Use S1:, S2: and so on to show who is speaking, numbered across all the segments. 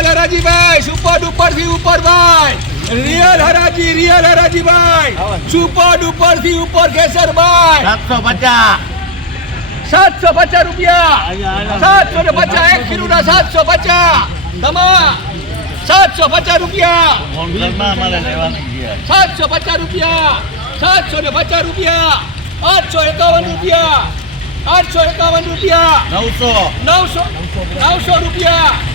S1: Real હરાજી ભાઈ super ડુપરથી ઉપર ભાઈ રિયલ હરાજી રિયલ હરાજી ભાઈ સુપર ડુપરથી ઉપર કેસર ભાઈ
S2: સાતસો પચાસ.
S1: સાતસો પચાસ રૂપિયા. સાતસો ને પચાસ એક કિલો ના સાતસો પચાસ. તમા સાતસો પચાસ રૂપિયા. સાતસો પચાસ રૂપિયા. સાતસો ને પચાસ રૂપિયા. આઠસો એકાવન રૂપિયા. આઠસો એકાવન રૂપિયા.
S2: નવસો.
S1: નવસો નવસો રૂપિયા.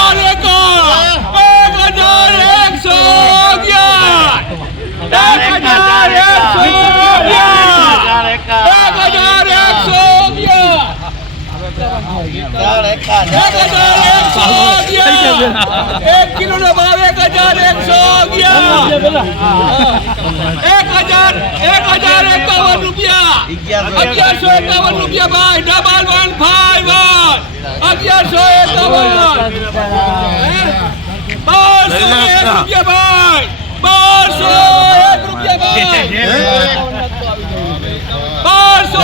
S1: एक किलो नबाब एक हज़ार एक सौ गया एक हज़ार एक हज़ार इक्यावन रुपया अग्यार सौ इक्यावन रुपया भाई डबल वन फाइव वन अग्यार सौ इक्यावन बारह सौ एक रुपया भाई बारह सौ एक रुपया भाई बारह सौ